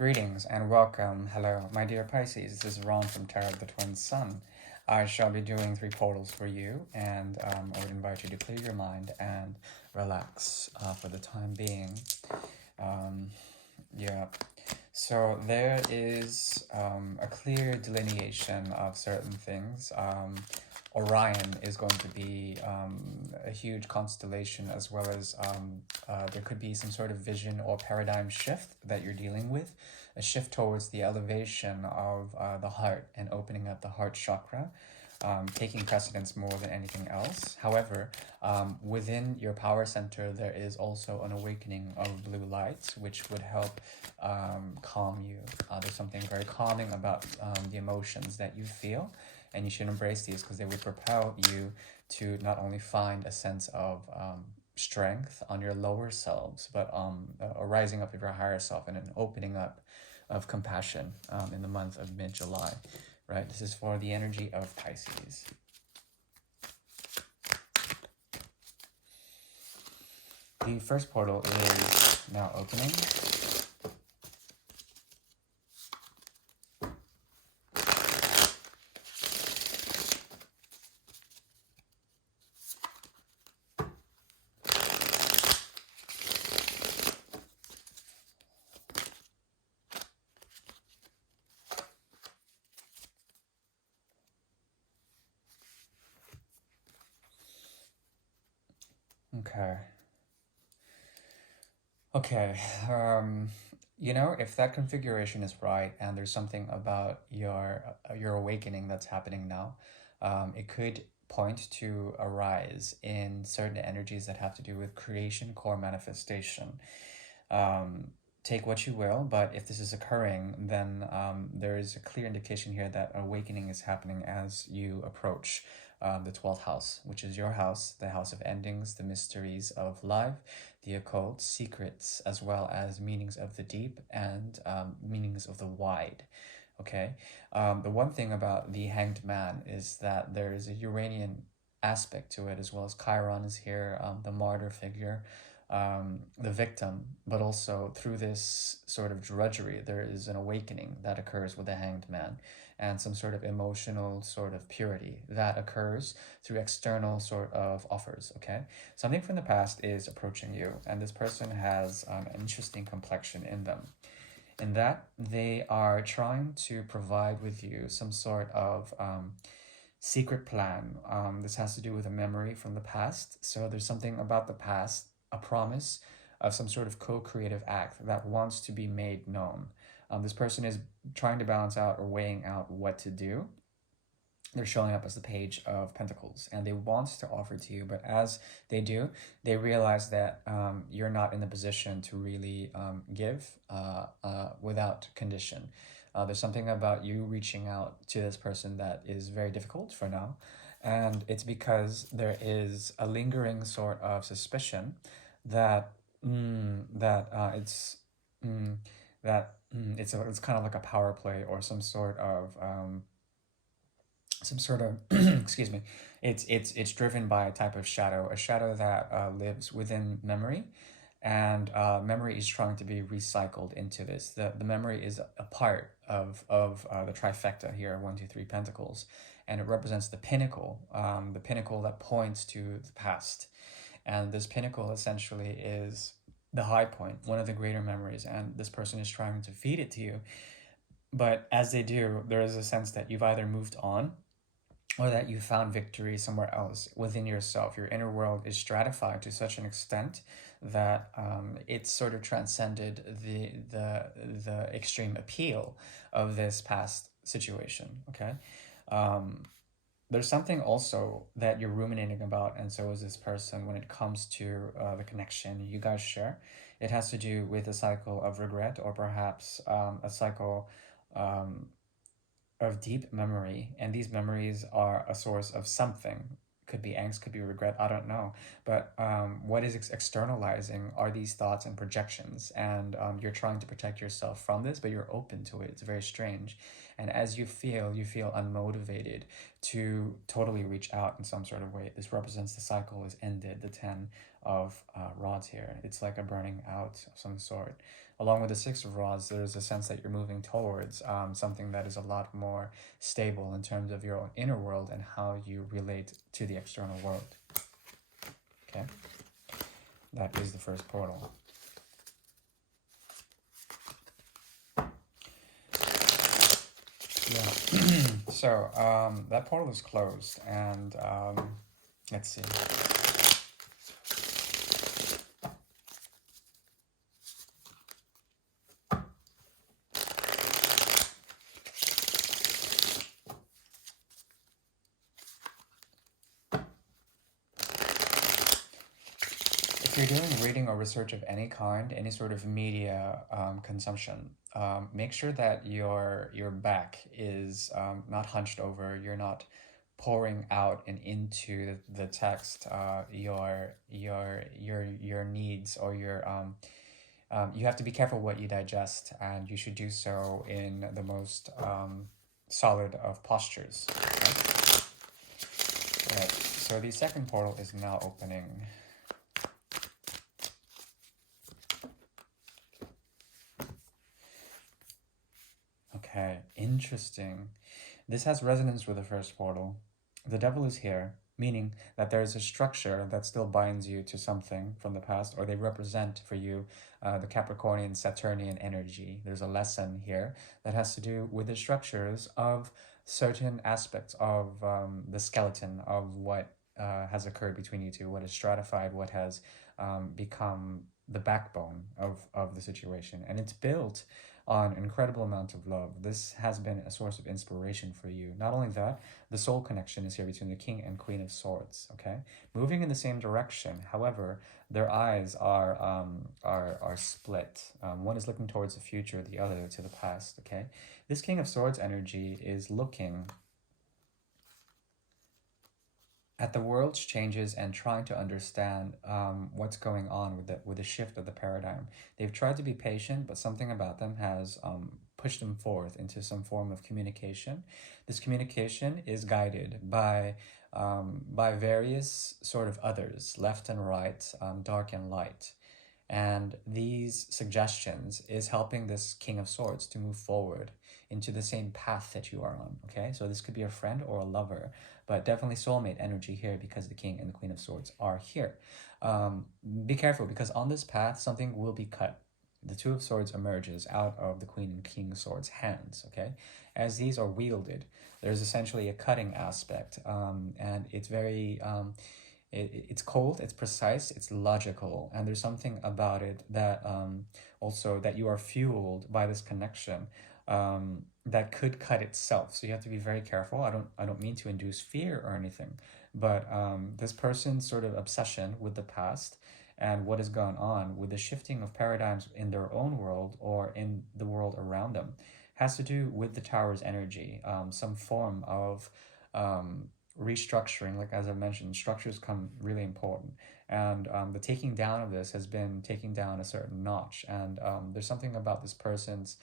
Greetings and welcome. Hello, my dear Pisces. This is Ron from Tarot of the Twin Sun. I shall be doing 3 portals for you, and I would invite you to clear your mind and relax for the time being. Yeah. So there is a clear delineation of certain things. Orion is going to be a huge constellation, as well as there could be some sort of vision or paradigm shift that you're dealing with, a shift towards the elevation of the heart and opening up the heart chakra. Taking precedence more than anything else. However, within your power center, there is also an awakening of blue lights, which would help calm you. There's something very calming about the emotions that you feel, and you should embrace these because they would propel you to not only find a sense of strength on your lower selves, but a rising up of your higher self and an opening up of compassion in the month of mid-July. Right, this is for the energy of Pisces. The first portal is now opening. Okay. You know, if that configuration is right and there's something about your awakening that's happening now, it could point to a rise in certain energies that have to do with creation, core manifestation. Take what you will, but if this is occurring, then there is a clear indication here that awakening is happening as you approach the 12th house, which is your house, the house of endings, the mysteries of life, the occult, secrets, as well as meanings of the deep and meanings of the wide. Okay, the one thing about the Hanged Man is that there is a Uranian aspect to it, as well as Chiron is here, the martyr figure, the victim, but also through this sort of drudgery, there is an awakening that occurs with the Hanged Man and some sort of emotional sort of purity that occurs through external sort of offers, okay? Something from the past is approaching you, and this person has an interesting complexion in them, in that they are trying to provide with you some sort of secret plan. This has to do with a memory from the past. So there's something about the past, a promise of some sort of co-creative act that wants to be made known. This person is trying to balance out or weighing out what to do. They're showing up as the Page of Pentacles, and they want to offer to you, but as they do, they realize that you're not in the position to really give without condition. There's something about you reaching out to this person that is very difficult for now, and it's because there is a lingering sort of suspicion that it's kind of like a power play or some sort of excuse me, it's driven by a type of shadow, a shadow that lives within memory, and memory is trying to be recycled into this. The memory is a part of the trifecta here, 1 2 3 pentacles, and it represents the pinnacle that points to the past, and this pinnacle essentially is the high point, one of the greater memories, and this person is trying to feed it to you. But as they do, there is a sense that you've either moved on or that you found victory somewhere else within yourself. Your inner world is stratified to such an extent that it's sort of transcended the extreme appeal of this past situation. Okay, there's something also that you're ruminating about, and so is this person, when it comes to the connection you guys share. It has to do with a cycle of regret, or perhaps a cycle of deep memory, and these memories are a source of something. Could be angst, could be regret, I don't know. But what is externalizing are these thoughts and projections, and you're trying to protect yourself from this, but you're open to it. It's very strange. And as you feel unmotivated to totally reach out in some sort of way. This represents the cycle is ended, the 10 of rods here. It's like a burning out of some sort. Along with the Six of Rods, there's a sense that you're moving towards something that is a lot more stable in terms of your own inner world and how you relate to the external world. Okay, that is the first portal. Yeah. So that portal is closed, and let's see. If you're doing reading or research of any kind, any sort of media consumption, make sure that your back is not hunched over. You're not pouring out and into the text your needs or your you have to be careful what you digest, and you should do so in the most solid of postures. Right? Right. So the second portal is now opening. Okay, interesting. This has resonance with the first portal. The devil is here, meaning that there is a structure that still binds you to something from the past, or they represent for you the Capricornian Saturnian energy. There's a lesson here that has to do with the structures of certain aspects of the skeleton of what has occurred between you two, what is stratified, what has become the backbone of the situation. And it's built on an incredible amount of love. This has been a source of inspiration for you. Not only that, the soul connection is here between the King and Queen of Swords. Okay, moving in the same direction. However, their eyes are split. One is looking towards the future, the other to the past. Okay, this King of Swords energy is looking at the world's changes and trying to understand what's going on with the shift of the paradigm. They've tried to be patient, but something about them has pushed them forth into some form of communication. This communication is guided by various sort of others, left and right, dark and light. And these suggestions is helping this King of Swords to move forward into the same path that you are on. Okay, so this could be a friend or a lover, but definitely soulmate energy here because the King and the Queen of Swords are here. Be careful because on this path, something will be cut. The Two of Swords emerges out of the Queen and King of Swords' hands. Okay, as these are wielded, there's essentially a cutting aspect, and it's very it's cold, it's precise, it's logical, and there's something about it that also that you are fueled by this connection that could cut itself. So you have to be very careful. I don't mean to induce fear or anything, but this person's sort of obsession with the past and what has gone on with the shifting of paradigms in their own world or in the world around them has to do with the tower's energy, some form of restructuring. Like as I mentioned, structures come really important, and the taking down of this has been taking down a certain notch. And there's something about this person's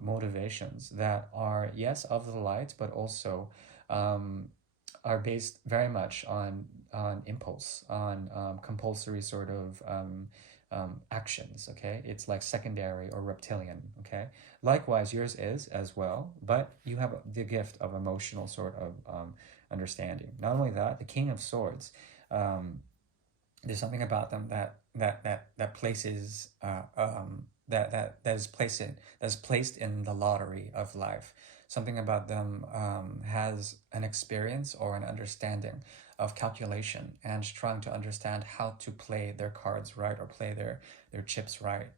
motivations that are, yes, of the light, but also um, are based very much on impulse, on compulsory sort of actions. Okay, it's like secondary or reptilian. Okay, likewise yours is as well, but you have the gift of emotional sort of understanding. Not only that, the King of Swords, there's something about them that places that's placed in the lottery of life. Something about them has an experience or an understanding of calculation and trying to understand how to play their cards right or play their chips right.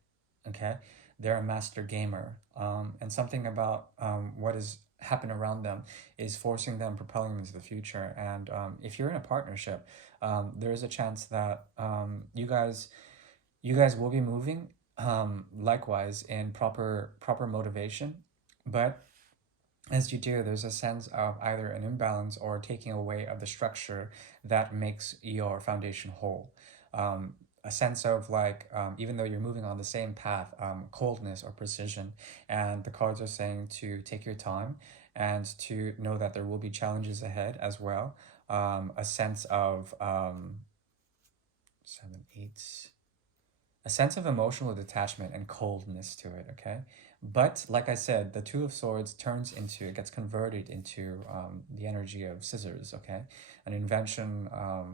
Okay, they're a master gamer, and something about what has happened around them is forcing them, propelling them into the future. And if you're in a partnership, there is a chance that you guys will be moving likewise in proper motivation, but as you do, there's a sense of either an imbalance or taking away of the structure that makes your foundation whole. A sense of like, even though you're moving on the same path, coldness or precision, and the cards are saying to take your time and to know that there will be challenges ahead as well. A sense of seven, eight. a sense of emotional detachment and coldness to it, okay? But like I said, the Two of Swords turns into, it gets converted into the energy of scissors, okay? An invention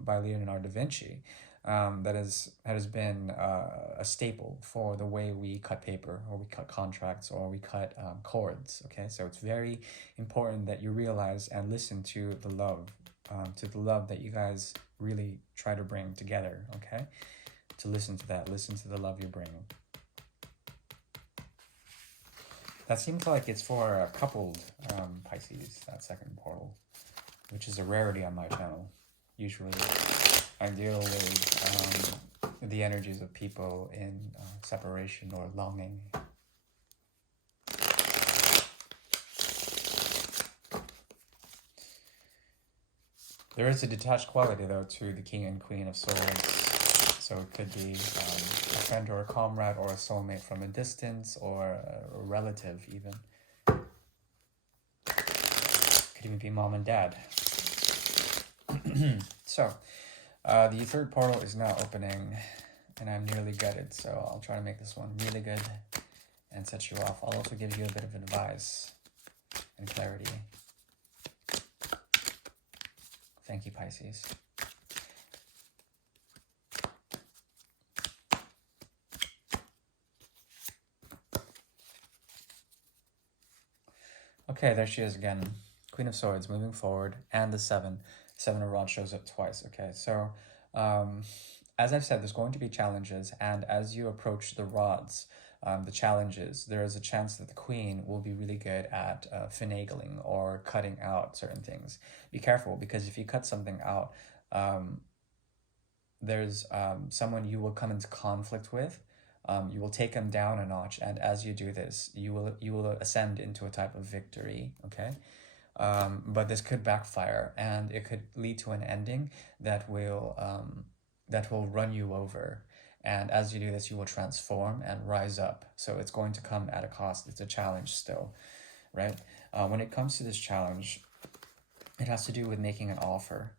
by Leonardo da Vinci that has been a staple for the way we cut paper or we cut contracts or we cut cords, okay? So it's very important that you realize and listen to the love that you guys really try to bring together, okay? To listen to that, listen to the love you're bringing. That seems like it's for a coupled Pisces, that second portal, which is a rarity on my channel. Usually I deal with the energies of people in separation or longing. There is a detached quality, though, to the King and Queen of Swords. So it could be a friend or a comrade or a soulmate from a distance or a relative, even. Could even be mom and dad. So, the third portal is now opening, and I'm nearly gutted, so I'll try to make this one really good and set you off. I'll also give you a bit of advice and clarity. Thank you, Pisces. Okay, there she is again. Queen of Swords moving forward, and the Seven. Seven of Rods shows up twice. Okay, so as I've said, there's going to be challenges, and as you approach the rods, the challenges, there is a chance that the Queen will be really good at finagling or cutting out certain things. Be careful, because if you cut something out, there's someone you will come into conflict with. You will take them down a notch, and as you do this, you will ascend into a type of victory. Okay, but this could backfire, and it could lead to an ending that will run you over. And as you do this, you will transform and rise up. So it's going to come at a cost. It's a challenge still, right? When it comes to this challenge, it has to do with making an offer.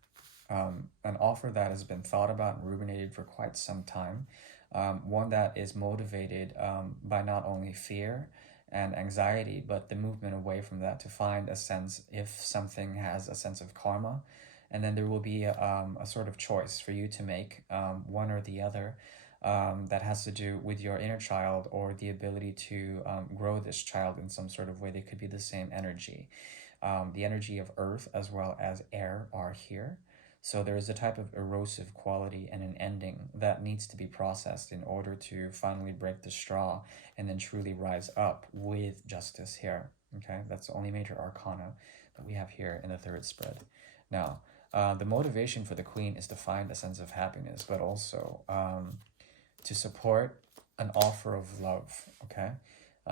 An offer that has been thought about and ruminated for quite some time, one that is motivated by not only fear and anxiety, but the movement away from that to find a sense if something has a sense of karma. And then there will be a sort of choice for you to make, one or the other, that has to do with your inner child or the ability to grow this child in some sort of way. They could be the same energy. The energy of earth as well as air are here. So there is a type of erosive quality and an ending that needs to be processed in order to finally break the straw and then truly rise up with justice here. Okay, that's the only major arcana that we have here in the third spread. Now, the motivation for the Queen is to find a sense of happiness, but also to support an offer of love. Okay,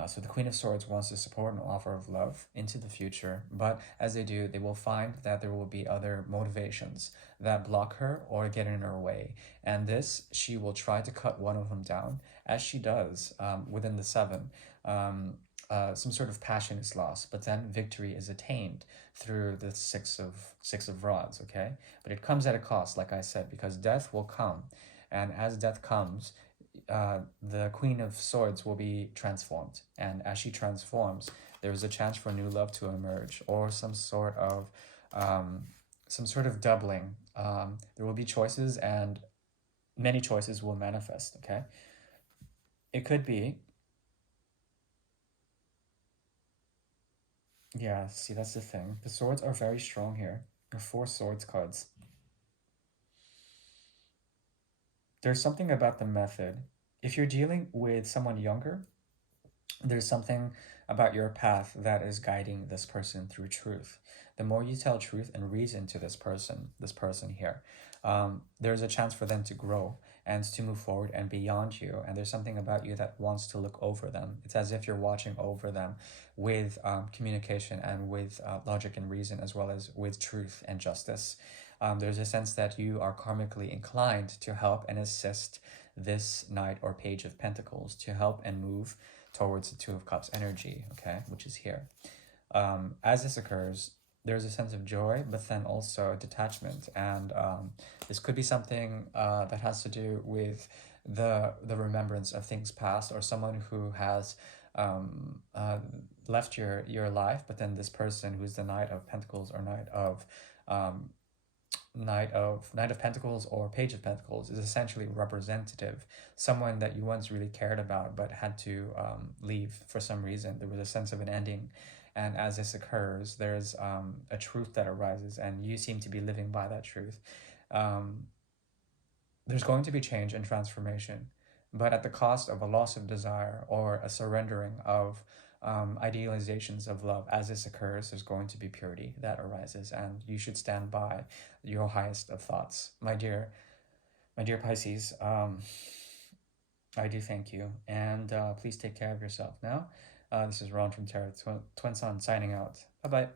so the Queen of Swords wants to support an offer of love into the future, but as they do, they will find that there will be other motivations that block her or get in her way. And this, she will try to cut one of them down, as she does within the Seven. Some sort of passion is lost, but then victory is attained through the six of rods. Okay, but it comes at a cost, like I said, because death will come, and as death comes, the Queen of Swords will be transformed, and as she transforms, there is a chance for new love to emerge, or some sort of doubling. There will be choices, and many choices will manifest. Okay, it could be. Yeah, see, that's the thing. The swords are very strong here. There are 4 swords cards. There's something about the method. If you're dealing with someone younger, there's something about your path that is guiding this person through truth. The more you tell truth and reason to this person here, there's a chance for them to grow and to move forward and beyond you. And there's something about you that wants to look over them. It's as if you're watching over them with communication and with logic and reason, as well as with truth and justice. There's a sense that you are karmically inclined to help and assist this Knight or Page of Pentacles to help and move towards the Two of Cups energy, okay, which is here. As this occurs, there's a sense of joy, but then also detachment. And this could be something that has to do with the remembrance of things past, or someone who has um, uh, left your life, but then this person who's the Knight of Pentacles or um, Knight of Pentacles or Page of Pentacles is essentially representative, someone that you once really cared about but had to leave for some reason. There was a sense of an ending, and as this occurs, there's a truth that arises, and you seem to be living by that truth. Um, there's going to be change and transformation, but at the cost of a loss of desire or a surrendering of idealizations of love. As this occurs, there's going to be purity that arises, and you should stand by your highest of thoughts, my dear Pisces. I do thank you, and please take care of yourself. Now, this is Ron from Tarot Twin Sun signing out. Bye bye.